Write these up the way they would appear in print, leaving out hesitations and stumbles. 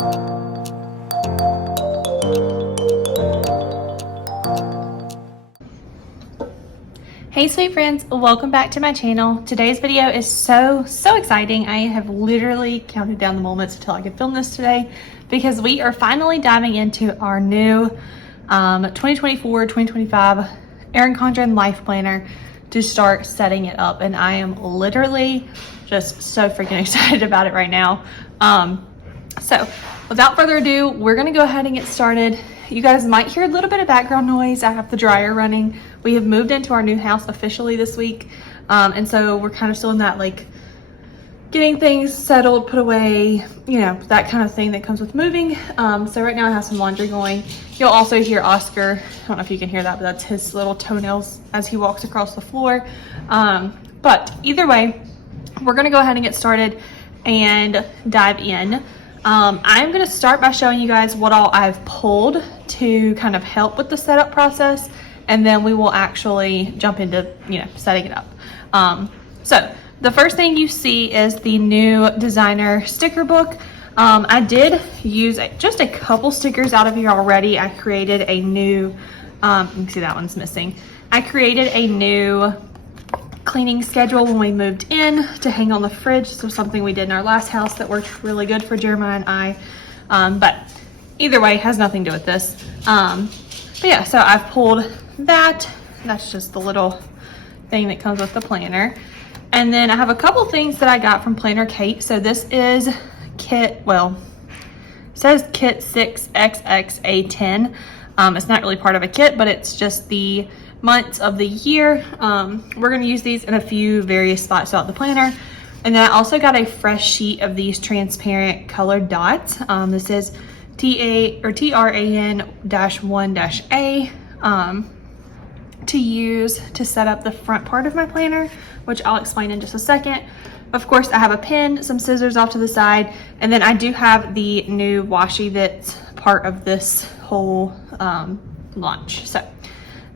Hey sweet friends, welcome back to my channel. Today's video is so exciting. I have literally counted down the moments until I could film this today because we are finally diving into our new 2024-2025 Erin Condren Life Planner to start setting it up, and I am literally just so freaking excited about it right now. So without further ado, we're gonna go ahead and get started. You guys might hear a little bit of background noise. I have the dryer running. We have moved into our new house officially this week. And so we're kind of still in that like getting things settled, put away, you know, that kind of thing that comes with moving. So right now I have some laundry going. You'll also hear Oscar. I don't know if you can hear that, but that's his little toenails as he walks across the floor. But either way, we're gonna go ahead and get started and dive in. I'm going to start by showing you guys what all I've pulled to kind of help with the setup process, and then we will actually jump into, you know, setting it up. So the first thing you see is the new designer sticker book. I did use just a couple stickers out of here already. I created a new, you can see that one's missing. I created a new cleaning schedule when we moved in to hang on the fridge. So something we did in our last house that worked really good for Jeremiah and I. But either way, has nothing to do with this. But yeah, so I've pulled that. That's just the little thing that comes with the planner. And then I have a couple things that I got from Planner Kate. So this is kit, well, it says kit 6XXA10. It's not really part of a kit, but it's just the months of the year. We're going to use these in a few various spots throughout the planner. And then I also got a fresh sheet of these transparent colored dots. This is TRAN-1-A to use to set up the front part of my planner, which I'll explain in just a second. Of course, I have a pen, some scissors off to the side, and then I do have the new washi that's part of this whole launch. So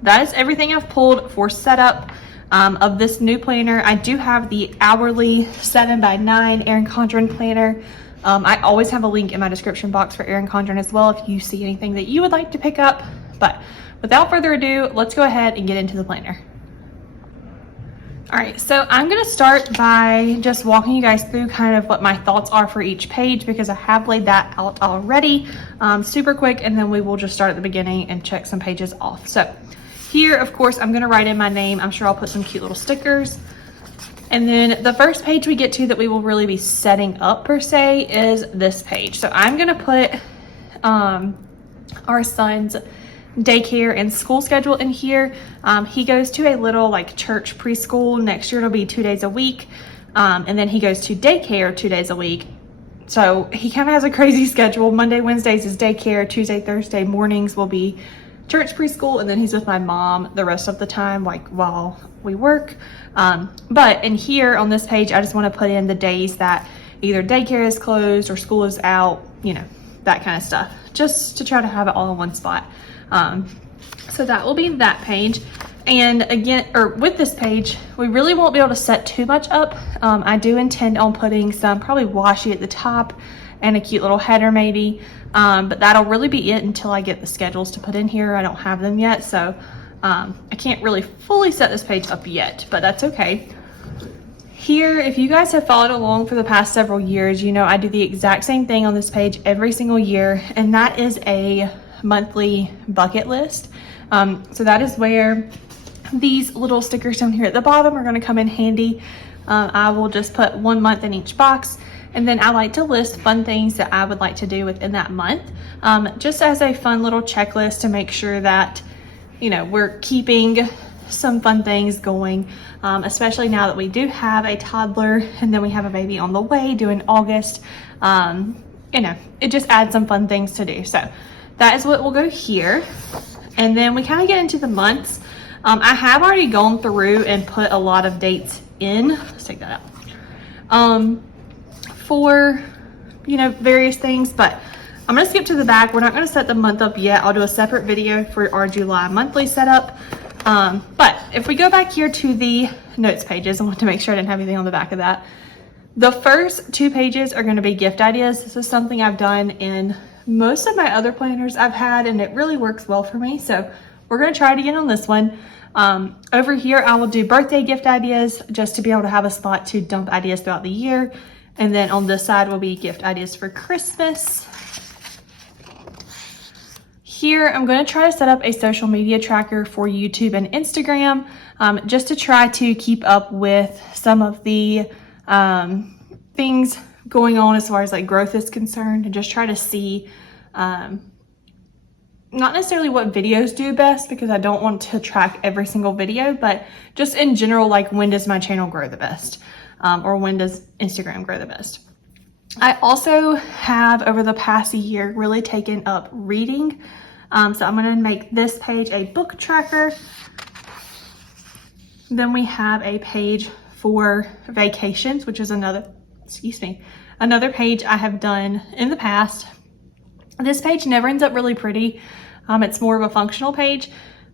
that is everything I've pulled for setup of this new planner. I do have the hourly 7x9 Erin Condren planner. I always have a link in my description box for Erin Condren as well if you see anything that you would like to pick up. But without further ado, let's go ahead and get into the planner. All right, so I'm gonna start by just walking you guys through kind of what my thoughts are for each page because I have laid that out already super quick, and then we will just start at the beginning and check some pages off. So here, of course, I'm gonna write in my name. I'm sure I'll put some cute little stickers. And then the first page we get to that we will really be setting up per se is this page. So I'm gonna put our son's daycare and school schedule in here. He goes to a little like church preschool. Next year it'll be 2 days a week. And then he goes to daycare 2 days a week. So he kind of has a crazy schedule. Monday, Wednesdays is daycare. Tuesday, Thursday mornings will be church preschool, and then he's with my mom the rest of the time, like while we work. But in here on this page, I just want to put in the days that either daycare is closed or school is out, you know, that kind of stuff, just to try to have it all in one spot. So that will be that page. And again, or with this page, we really won't be able to set too much up. I do intend on putting some probably washi at the top and a cute little header maybe. But that'll really be it until I get the schedules to put in here. I don't have them yet, so I can't really fully set this page up yet, but that's okay. Here, if you guys have followed along for the past several years, you know I do the exact same thing on this page every single year, and that is a monthly bucket list. So that is where these little stickers down here at the bottom are going to come in handy. I will just put 1 month in each box. And then I like to list fun things that I would like to do within that month, just as a fun little checklist to make sure that, you know, we're keeping some fun things going, especially now that we do have a toddler and then we have a baby on the way due in August. You know, it just adds some fun things to do. So that is what will go here. And then we kind of get into the months. I have already gone through and put a lot of dates in. Let's take that out. For, you know, various things, but I'm going to skip to the back. We're not going to set the month up yet. I'll do a separate video for our July monthly setup. But if we go back here to the notes pages, I want to make sure I didn't have anything on the back of that. The first 2 pages are going to be gift ideas. This is something I've done in most of my other planners I've had, and it really works well for me. So we're going to try it again on this one. Over here, I will do birthday gift ideas just to be able to have a spot to dump ideas throughout the year. And then on this side will be gift ideas for Christmas. Here, I'm going to try to set up a social media tracker for YouTube and Instagram, just to try to keep up with some of the things going on as far as like growth is concerned, and just try to see not necessarily what videos do best, because I don't want to track every single video, but just in general, like when does my channel grow the best, or when does Instagram grow the best. I also have over the past year really taken up reading, so I'm going to make this page a book tracker. Then we have a page for vacations, which is another page I have done in the past. This page never ends up really pretty. It's more of a functional page,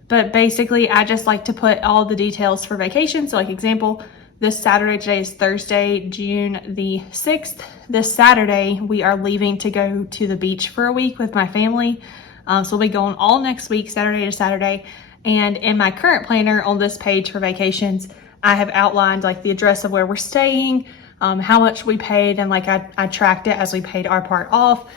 but basically I just like to put all the details for vacation. So like example, this Saturday, today is Thursday, June the 6th. This Saturday, we are leaving to go to the beach for a week with my family. So we'll be going all next week, Saturday to Saturday. And in my current planner on this page for vacations, I have outlined like the address of where we're staying, how much we paid, and like I tracked it as we paid our part off.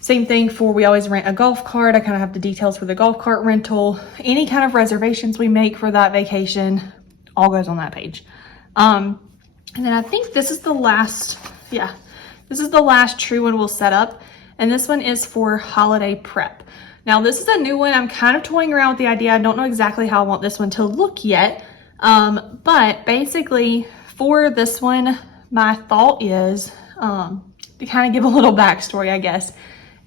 Same thing for, we always rent a golf cart. I kind of have the details for the golf cart rental. Any kind of reservations we make for that vacation, all goes on that page. And then I think this is the last, this is the last true one we'll set up. And this one is for holiday prep. Now this is a new one. I'm kind of toying around with the idea. I don't know exactly how I want this one to look yet. But basically for this one, my thought is, to kind of give a little backstory, I guess.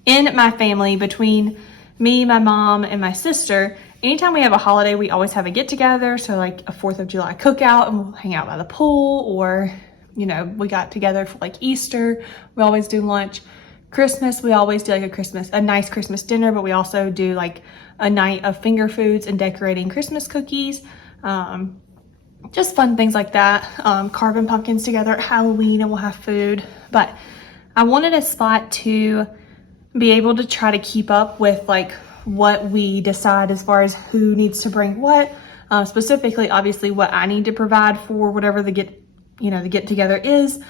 In my family, between me, my mom, and my sister, anytime we have a holiday, we always have a get together. So like a 4th of July cookout, and we'll hang out by the pool, or, you know, we got together for like Easter. We always do lunch. Christmas, we always do like a nice Christmas dinner, but we also do like a night of finger foods and decorating Christmas cookies. Just fun things like that. Carving pumpkins together at Halloween, and we'll have food. But I wanted a spot to be able to try to keep up with like what we decide as far as who needs to bring what, specifically obviously what I need to provide for whatever the get together is.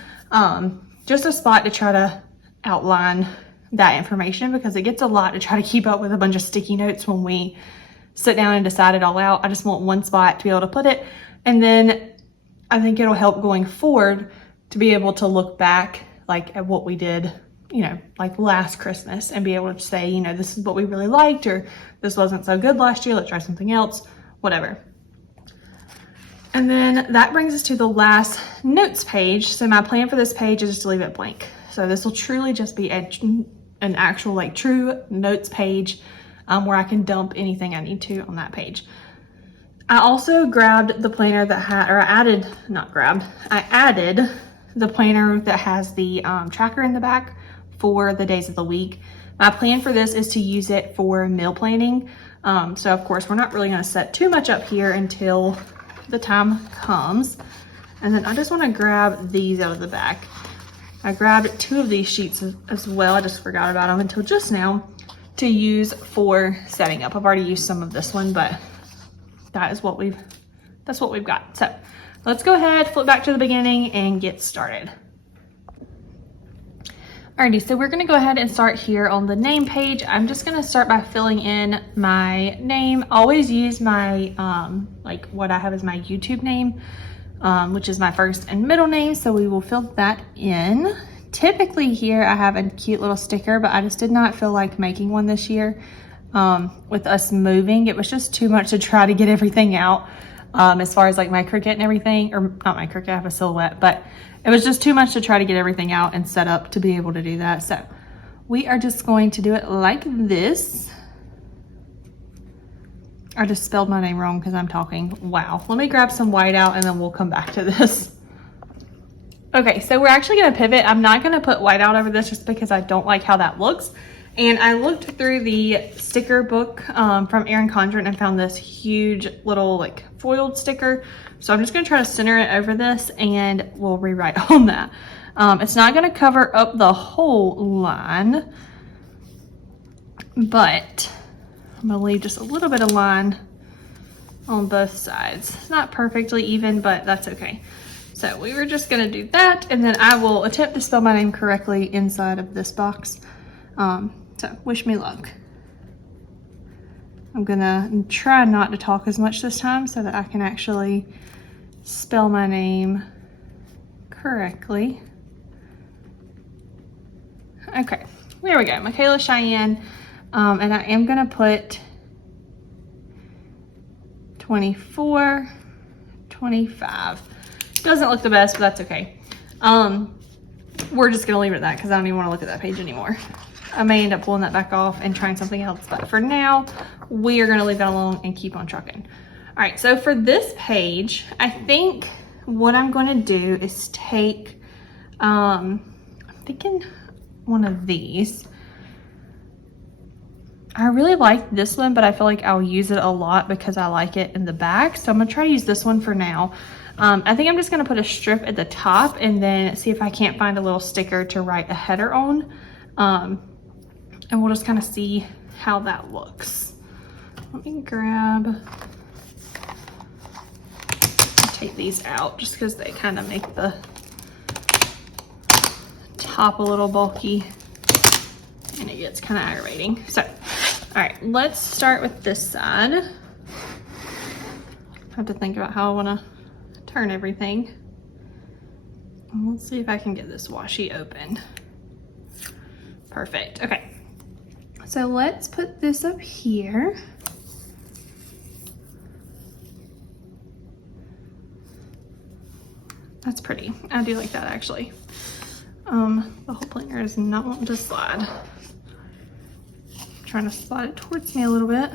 Just a spot to try to outline that information, because it gets a lot to try to keep up with a bunch of sticky notes when we sit down and decide it all out. I just want one spot to be able to put it, and then I think it'll help going forward to be able to look back like at what we did, you know, like last Christmas, and be able to say, you know, this is what we really liked, or this wasn't so good last year, let's try something else, whatever. And then that brings us to the last notes page. So my plan for this page is just to leave it blank. So this will truly just be an actual like true notes page, where I can dump anything I need to on that page. I also grabbed the planner that had, or I added the planner that has the tracker in the back for the days of the week. My plan for this is to use it for meal planning. So of course, we're not really going to set too much up here until the time comes. And then I just want to grab these out of the back. I grabbed 2 of these sheets as well. I just forgot about them until just now to use for setting up. I've already used some of this one, but that's what we've got. So let's go ahead, flip back to the beginning and get started. Alrighty, so we're gonna go ahead and start here on the name page. I'm just gonna start by filling in my name. Always use my, like what I have as my YouTube name, which is my first and middle name. So we will fill that in. Typically here I have a cute little sticker, but I just did not feel like making one this year. With us moving, it was just too much to try to get everything out. As far as like my Cricut and everything, or not my Cricut, I have a Silhouette, but it was just too much to try to get everything out and set up to be able to do that. So we are just going to do it like this. I just spelled my name wrong because I'm talking. Wow. Let me grab some white out and then we'll come back to this. Okay, so we're actually gonna pivot. I'm not gonna put white out over this just because I don't like how that looks. And I looked through the sticker book from Erin Condren and found this huge little like foiled sticker. So I'm just gonna try to center it over this and we'll rewrite on that. It's not gonna cover up the whole line, but I'm gonna leave just a little bit of line on both sides. It's not perfectly even, but that's okay. So we were just gonna do that, and then I will attempt to spell my name correctly inside of this box. So wish me luck. I'm gonna try not to talk as much this time so that I can actually spell my name correctly. Okay, there we go, Michaela Cheyenne. And I am gonna put 24, 25. Doesn't look the best, but that's okay. We're just gonna leave it at that because I don't even wanna look at that page anymore. I may end up pulling that back off and trying something else, but for now, we are gonna leave that alone and keep on trucking. All right, so for this page, I think what I'm gonna do is take, I'm thinking one of these. I really like this one, but I feel like I'll use it a lot because I like it in the back. So I'm gonna try to use this one for now. I think I'm just gonna put a strip at the top and then see if I can't find a little sticker to write a header on. And we'll just kind of see how that looks. Let me take these out just because they kind of make the top a little bulky and it gets kind of aggravating. So, all right, let's start with this side. I have to think about how I want to turn everything. And let's see if I can get this washi open. Perfect, okay. So let's put this up here. That's pretty. I do like that actually. The whole planner is not wanting to slide. I'm trying to slide it towards me a little bit.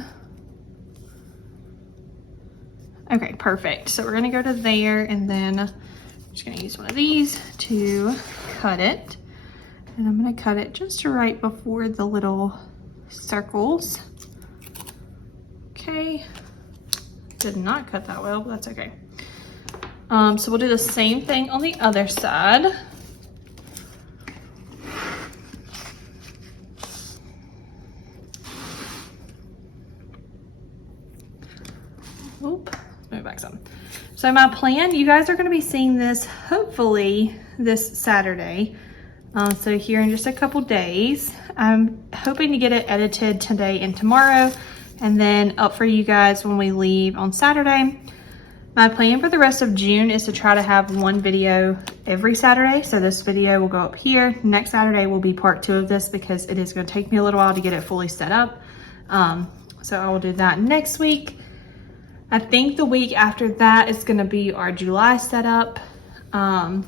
Okay, perfect. So we're gonna go to there and then I'm just gonna use one of these to cut it. And I'm gonna cut it just right before the little circles. Okay, did not cut that well, but that's okay. So we'll do the same thing on the other side. Oop, let's move back some. So my plan, you guys are gonna be seeing this hopefully this Saturday. So here in just a couple days. I'm hoping to get it edited today and tomorrow, and then up for you guys when we leave on Saturday. My plan for the rest of June is to try to have one video every Saturday. So this video will go up here. Next Saturday will be part 2 of this because it is going to take me a little while to get it fully set up. So I will do that next week. I think the week after that is going to be our July setup. I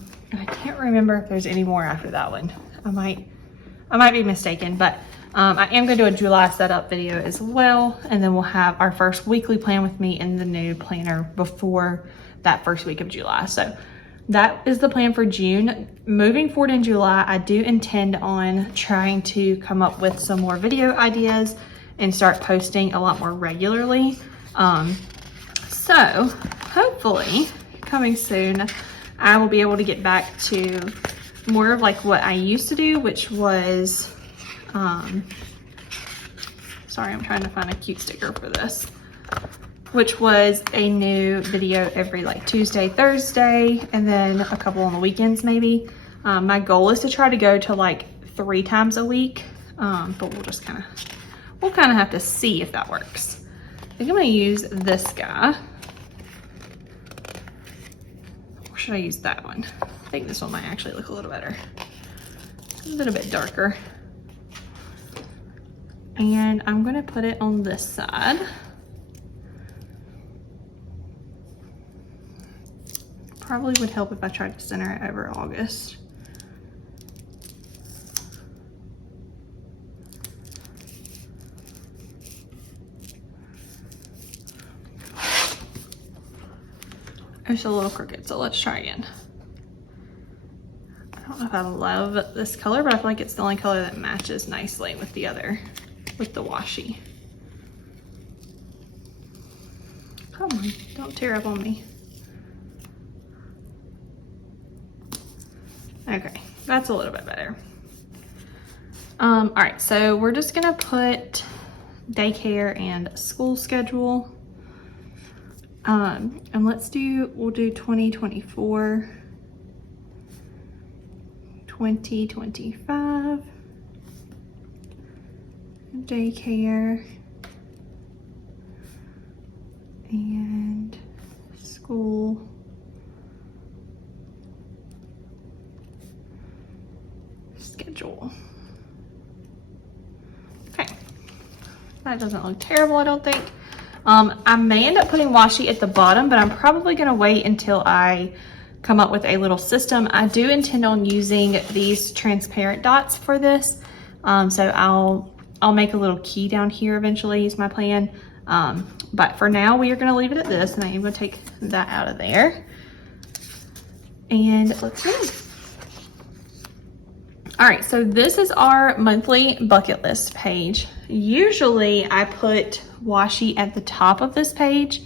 can't remember if there's any more after that one. I might be mistaken, but I am gonna do a July setup video as well, and then we'll have our first weekly plan with me in the new planner before that first week of July. So that is the plan for June. Moving forward in July, I do intend on trying to come up with some more video ideas and start posting a lot more regularly. So hopefully coming soon, I will be able to get back to more of like what I used to do, which was, sorry, I'm trying to find a cute sticker for this, which was a new video every like Tuesday, Thursday, and then a couple on the weekends maybe. My goal is to try to go to like 3 times a week, but we'll kind of have to see if that works. I think I'm gonna use this guy. Or should I use that one? I think this one might actually look a little better. A little bit darker. And I'm gonna put it on this side. Probably would help if I tried to center it over August. It's a little crooked, so let's try again. I don't know if I love this color, but I feel like it's the only color that matches nicely with the other, with the washi. Come on, don't tear up on me. Okay, that's a little bit better. All right, so we're just gonna put daycare and school schedule. And we'll do 2024, 2025, daycare and school schedule. Okay, that doesn't look terrible, I don't think. I may end up putting washi at the bottom, but I'm probably gonna wait until I come up with a little system. I do intend on using these transparent dots for this. So I'll make a little key down here eventually is my plan. But for now we are gonna leave it at this, and I am gonna take that out of there. And let's move. All right, so this is our monthly bucket list page. Usually I put washi at the top of this page,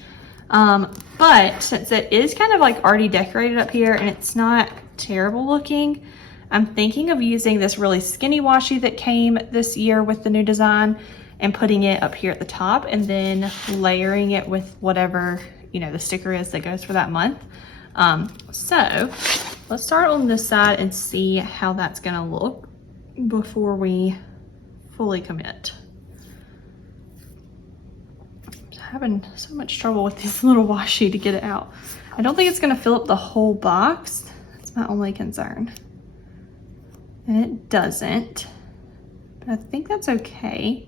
but since it is kind of like already decorated up here and it's not terrible looking, I'm thinking of using this really skinny washi that came this year with the new design and putting it up here at the top, and then layering it with whatever, you know, the sticker is that goes for that month. So let's start on this side and see how that's gonna look before we fully commit. I'm having so much trouble with this little washi to get it out. I don't think it's gonna fill up the whole box. That's my only concern. And it doesn't, but I think that's okay.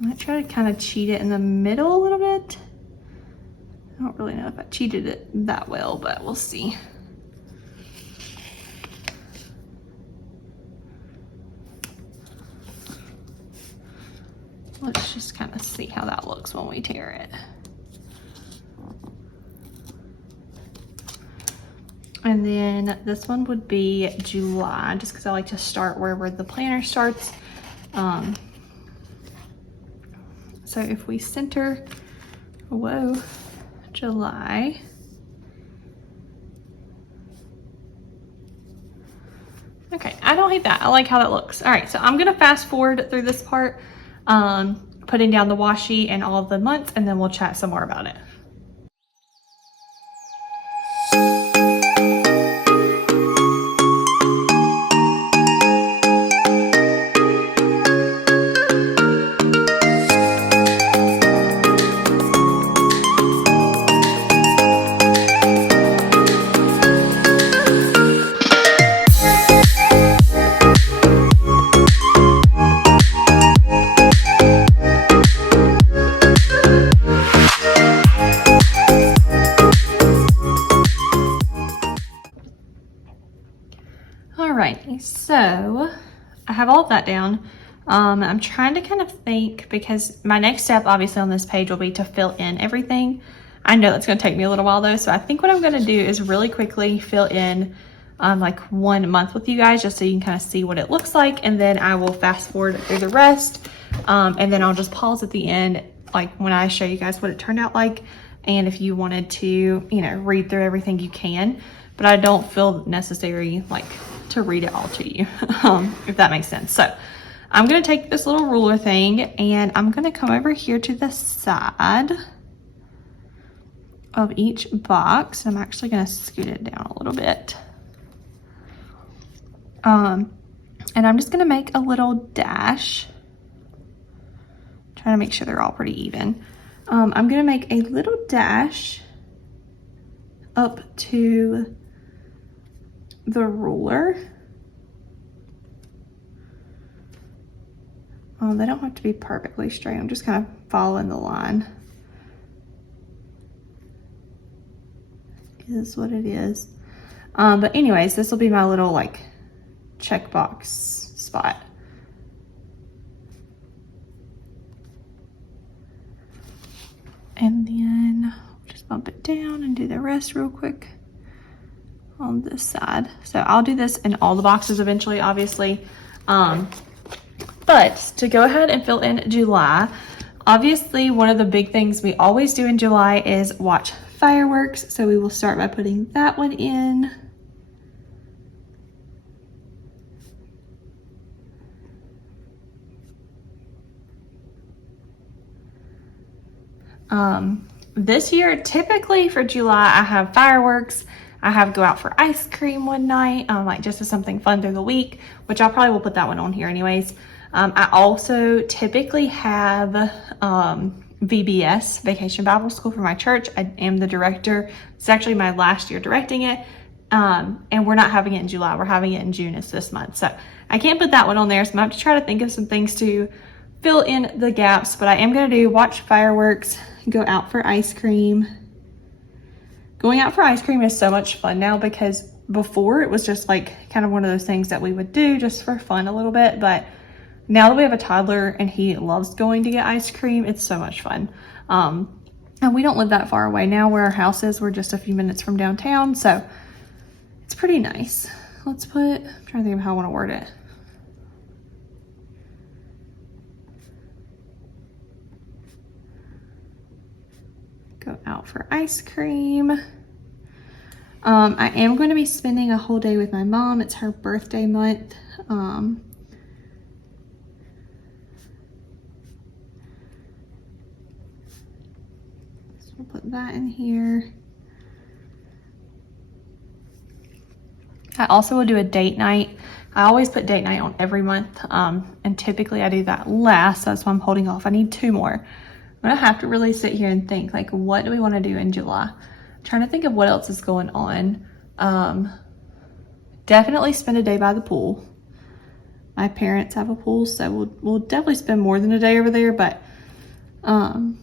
I might try to kind of cheat it in the middle a little bit. I don't really know if I cheated it that well, but we'll see. Let's just kind of see how that looks when we tear it. And then this one would be July, just because I like to start wherever the planner starts. So if we center, whoa, July. Okay, I don't hate that. I like how that looks. All right, so I'm gonna fast forward through this part, putting down the washi and all of the months, and then we'll chat some more about it. So I have all of that down. I'm trying to kind of think, because my next step obviously on this page will be to fill in everything. I know that's going to take me a little while though, so I think what I'm going to do is really quickly fill in like 1 month with you guys, just so you can kind of see what it looks like, and then I will fast forward through the rest, and then I'll just pause at the end, like when I show you guys what it turned out like. And if you wanted to, you know, read through everything, you can, but I don't feel necessary like to read it all to you, if that makes sense. So I'm gonna take this little ruler thing and I'm gonna come over here to the side of each box. I'm actually gonna scoot it down a little bit. And I'm just gonna make a little dash, trying to make sure they're all pretty even. I'm gonna make a little dash up to the ruler. They don't have to be perfectly straight. I'm just kind of following the line. It is what it is. But anyways, this will be my little like checkbox spot. And then just bump it down and do the rest real quick on this side. So I'll do this in all the boxes eventually, obviously. But to go ahead and fill in July, obviously one of the big things we always do in July is watch fireworks. So we will start by putting that one in. This year, typically for July, I have fireworks. I have go out for ice cream one night, like just as something fun through the week, which I probably will put that one on here anyways. I also typically have VBS, Vacation Bible School, for my church. I am the director. It's actually my last year directing it. And we're not having it in July. We're having it in June. It's this month. So I can't put that one on there. So I'm going to have to try to think of some things to fill in the gaps. But I am going to do watch fireworks, go out for ice cream. Going out for ice cream is so much fun now, because before it was just like kind of one of those things that we would do just for fun a little bit. But now that we have a toddler and he loves going to get ice cream, it's so much fun. And we don't live that far away now where our house is. We're just a few minutes from downtown. So it's pretty nice. Let's put, I'm trying to think of how I want to word it. Go out for ice cream. I am going to be spending a whole day with my mom. It's her birthday month. So we'll put that in here. I also will do a date night. I always put date night on every month, and typically I do that last. So that's why I'm holding off. I need 2 more. I'm gonna have to really sit here and think, like, what do we want to do in July? I'm trying to think of what else is going on. Definitely spend a day by the pool. My parents have a pool, so we'll definitely spend more than a day over there. But I'm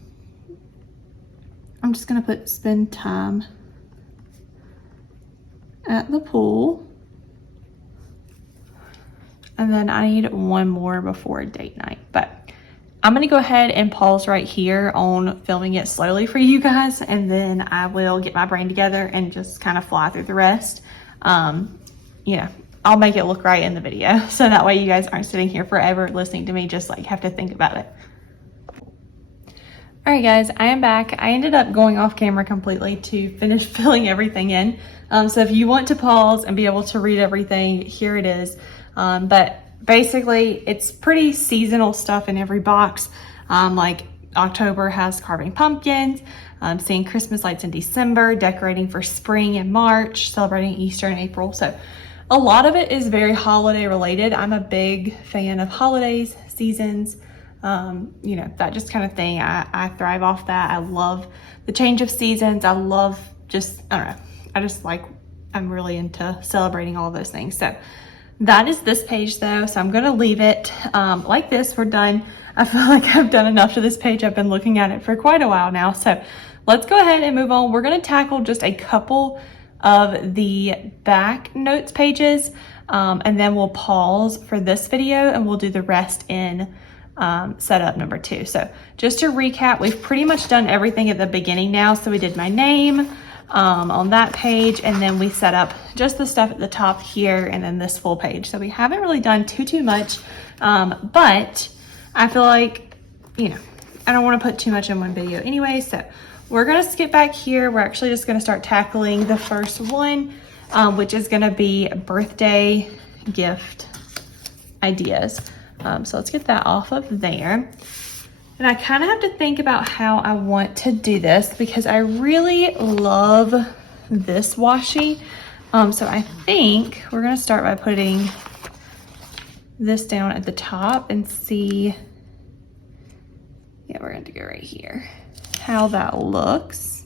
just gonna spend time at the pool. And then I need 1 more before date night. But I'm gonna go ahead and pause right here on filming it slowly for you guys, and then I will get my brain together and just kind of fly through the rest. You know, I'll make it look right in the video, so that way you guys aren't sitting here forever listening to me just like have to think about it. All right, guys, I am back. I ended up going off camera completely to finish filling everything in. So if you want to pause and be able to read everything, here it is. But basically, it's pretty seasonal stuff in every box. Like October has carving pumpkins, seeing Christmas lights in December, decorating for spring in March, celebrating Easter in April. So a lot of it is very holiday related. I'm a big fan of holidays, seasons, you know, that just kind of thing. I thrive off that. I love the change of seasons. I love just, I don't know, I just like, I'm really into celebrating all of those things. So that is this page though, so I'm gonna leave it like this. We're done. I feel like I've done enough to this page. I've been looking at it for quite a while now. So let's go ahead and move on. We're gonna tackle just a couple of the back notes pages, and then we'll pause for this video and we'll do the rest in setup number 2. So just to recap, we've pretty much done everything at the beginning now. So we did my name, on that page, and then we set up just the stuff at the top here and then this full page. So we haven't really done too much, but I feel like, you know, I don't want to put too much in one video anyway. So we're going to skip back here. We're actually just going to start tackling the first one, which is going to be birthday gift ideas. So let's get that off of there. And I kind of have to think about how I want to do this, because I really love this washi. So I think we're going to start by putting this down at the top and see, yeah, we're going to go right here, how that looks.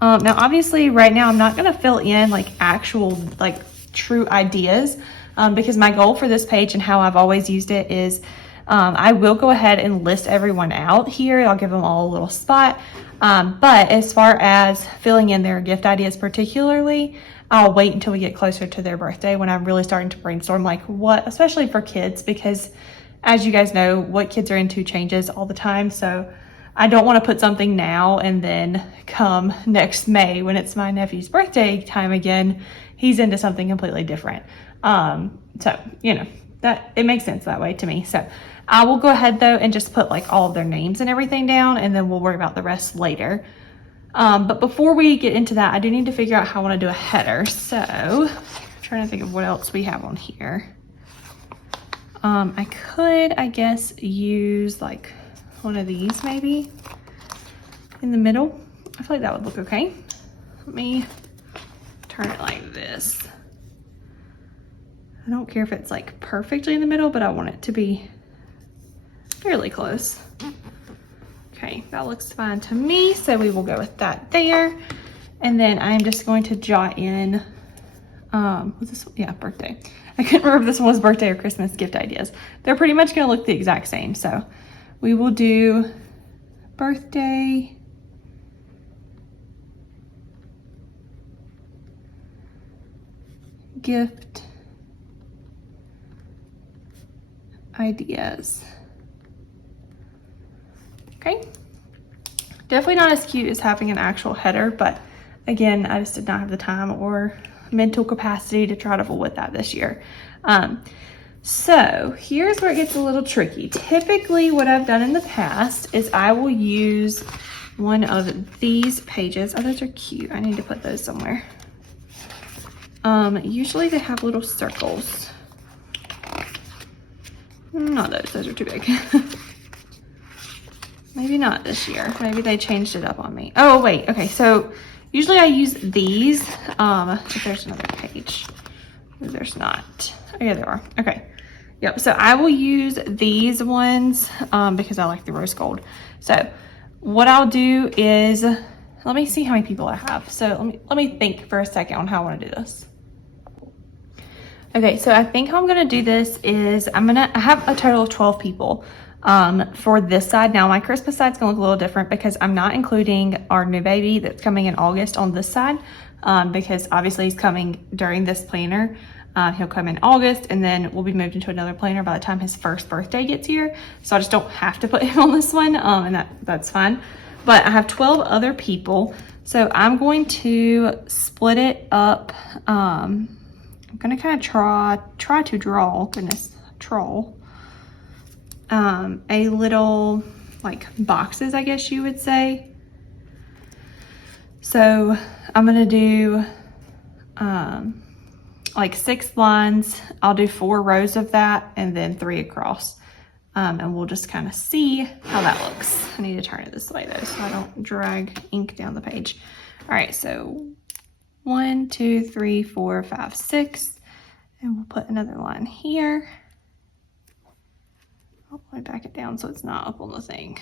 Now, obviously right now I'm not going to fill in like actual, like true ideas, because my goal for this page and how I've always used it is I will go ahead and list everyone out here. I'll give them all a little spot. But as far as filling in their gift ideas particularly, I'll wait until we get closer to their birthday when I'm really starting to brainstorm like what, especially for kids, because as you guys know, what kids are into changes all the time. So I don't want to put something now and then come next May when it's my nephew's birthday time again, he's into something completely different. So, you know, that it makes sense that way to me. So I will go ahead though and just put like all of their names and everything down, and then we'll worry about the rest later. But before we get into that, I do need to figure out how I want to do a header. So I'm trying to think of what else we have on here. I could, I guess, use like one of these maybe. in the middle. I feel like that would look okay. Let me turn it like this. I don't care if it's like perfectly in the middle, but I want it to be fairly close. Okay, that looks fine to me, so we will go with that there. And then I'm just going to jot in, was this, yeah, birthday. I couldn't remember if this one was birthday or Christmas gift ideas. They're pretty much gonna look the exact same, so we will do birthday, gift ideas. Okay, definitely not as cute as having an actual header, but again, I just did not have the time or mental capacity to try to fool with that this year. So here's where it gets a little tricky. Typically what I've done in the past is I will use one of these pages. Oh, those are cute. I need to put those somewhere. Usually they have little circles. Not those are too big. Maybe not this year. Maybe they changed it up on me. Oh, wait. Okay, so usually I use these. If there's another page. There's not. Oh, yeah, there are. Okay. Yep, so I will use these ones because I like the rose gold. So what I'll do is, let me see how many people I have. So let me think for a second on how I want to do this. Okay, so I think how I'm gonna do this is I have a total of 12 people for this side. Now my Christmas side's gonna look a little different because I'm not including our new baby that's coming in August on this side because obviously he's coming during this planner. He'll come in August and then we'll be moved into another planner by the time his first birthday gets here. So I just don't have to put him on this one and that's fine. But I have 12 other people. So I'm going to split it up. I'm gonna kind of try to draw, a little like boxes, I guess you would say. So I'm gonna do like 6 lines. I'll do 4 rows of that and then 3 across. And we'll just kind of see how that looks. I need to turn it this way though, so I don't drag ink down the page. All right, so 1, 2, 3, 4, 5, 6. And we'll put another line here. I'll probably back it down so it's not up on the thing.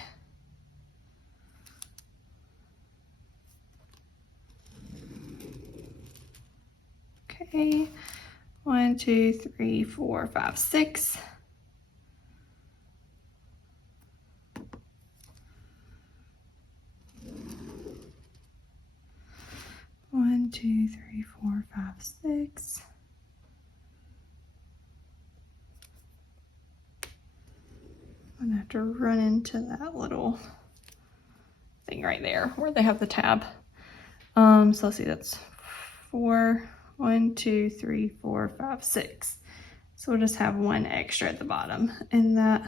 Okay, 1, 2, 3, 4, 5, 6. One, 2, 3, 4, 5, 6. I'm gonna have to run into that little thing right there where they have the tab. So let's see, that's 4. 1, 2, 3, 4, 5, 6. So we'll just have 1 extra at the bottom, and that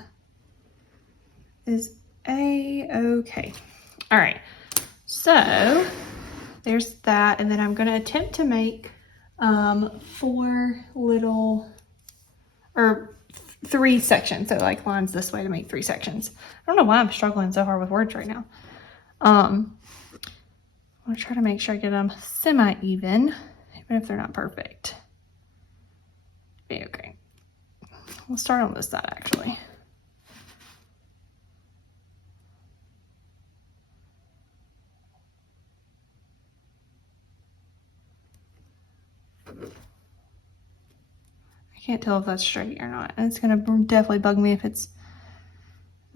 is a-okay. All right, so there's that, and then I'm gonna attempt to make 4 little, or 3 sections, so like lines this way to make 3 sections. I don't know why I'm struggling so hard with words right now. I'm gonna try to make sure I get them semi-even, even if they're not perfect. Be okay. We'll start on this side actually. I can't tell if that's straight or not. And it's gonna definitely bug me if it's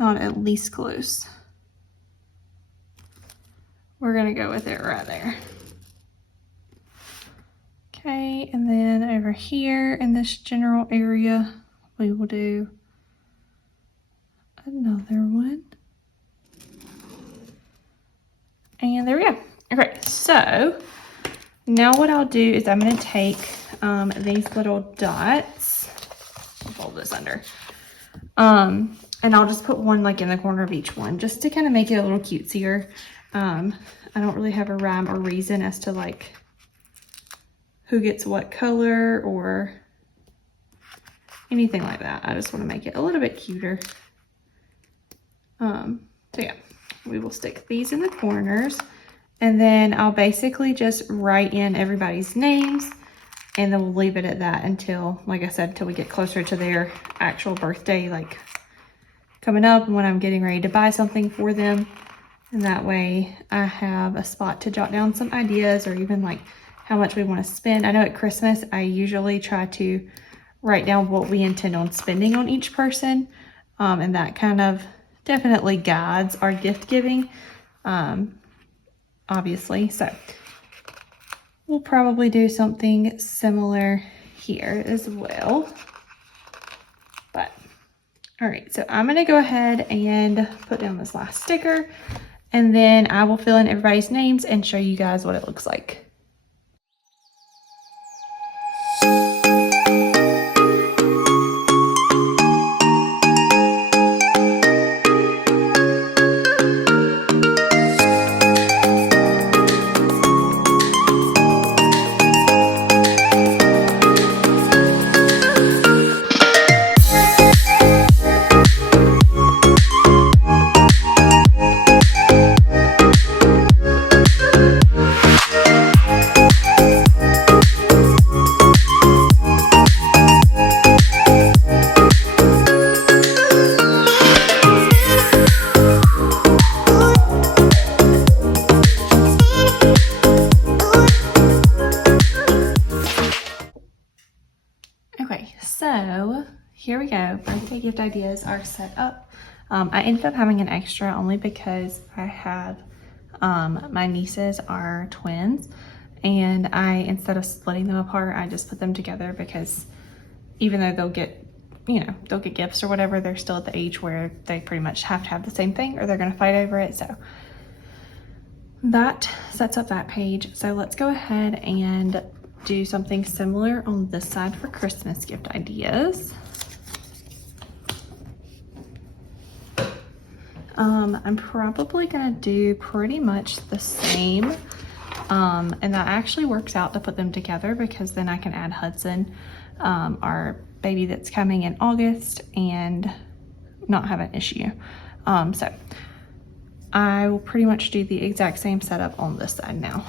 not at least close. We're gonna go with it right there. Okay, and then over here in this general area, we will do another one. And there we go. Okay, so now what I'll do is I'm gonna take these little dots, I'll fold this under, and I'll just put one like in the corner of each one just to kind of make it a little cutesier. I don't really have a rhyme or reason as to like who gets what color or anything like that. I just want to make it a little bit cuter. So yeah, we will stick these in the corners, and then I'll basically just write in everybody's names, and then we'll leave it at that until, like I said, until we get closer to their actual birthday, like coming up, and when I'm getting ready to buy something for them. And that way I have a spot to jot down some ideas, or even like how much we want to spend. I know at Christmas, I usually try to write down what we intend on spending on each person. And that kind of definitely guides our gift giving, obviously. So we'll probably do something similar here as well. But all right, so I'm gonna go ahead and put down this last sticker, and then I will fill in everybody's names and show you guys what it looks like. Okay, so here we go. Birthday gift ideas are set up. I ended up having an extra only because I have, my nieces are twins, and instead of splitting them apart, I just put them together because even though they'll get, they'll get gifts or whatever, they're still at the age where they pretty much have to have the same thing or they're gonna fight over it. So that sets up that page. So let's go ahead and do something similar on this side for Christmas gift ideas. I'm probably gonna do pretty much the same, and that actually works out to put them together because then I can add Hudson, our baby that's coming in August, and not have an issue. So I will pretty much do the exact same setup on this side now.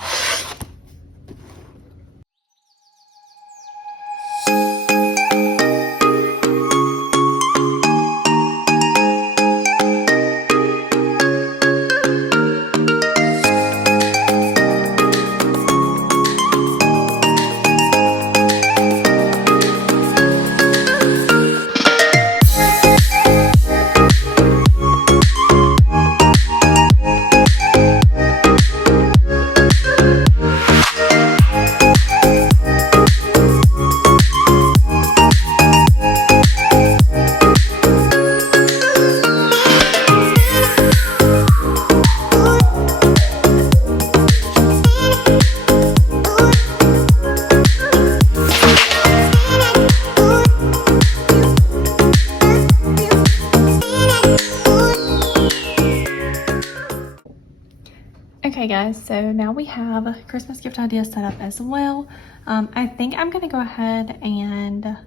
Okay guys, so now we have Christmas gift ideas set up as well. I think I'm gonna go ahead and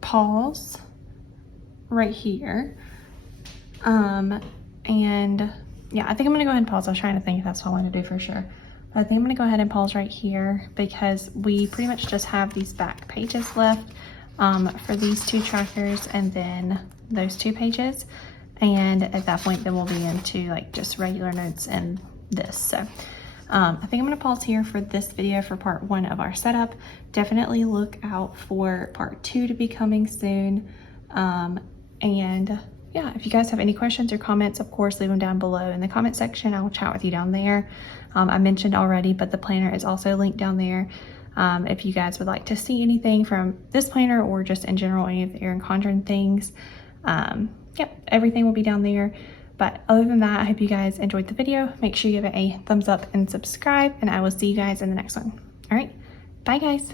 pause right here. And yeah, I think I'm gonna go ahead and pause. I was trying to think if that's what I want to do for sure. But I think I'm gonna go ahead and pause right here because we pretty much just have these back pages left for these two trackers and then those two pages. And at that point, then we'll be into like just regular notes and this. So I think I'm gonna pause here for this video for part 1 of our setup. Definitely look out for part 2 to be coming soon. And yeah, if you guys have any questions or comments, of course, leave them down below in the comment section. I will chat with you down there. I mentioned already, but the planner is also linked down there. If you guys would like to see anything from this planner or just in general, any of the Erin Condren things, yep, everything will be down there. But other than that, I hope you guys enjoyed the video. Make sure you give it a thumbs up and subscribe, and I will see you guys in the next one. All right, bye guys.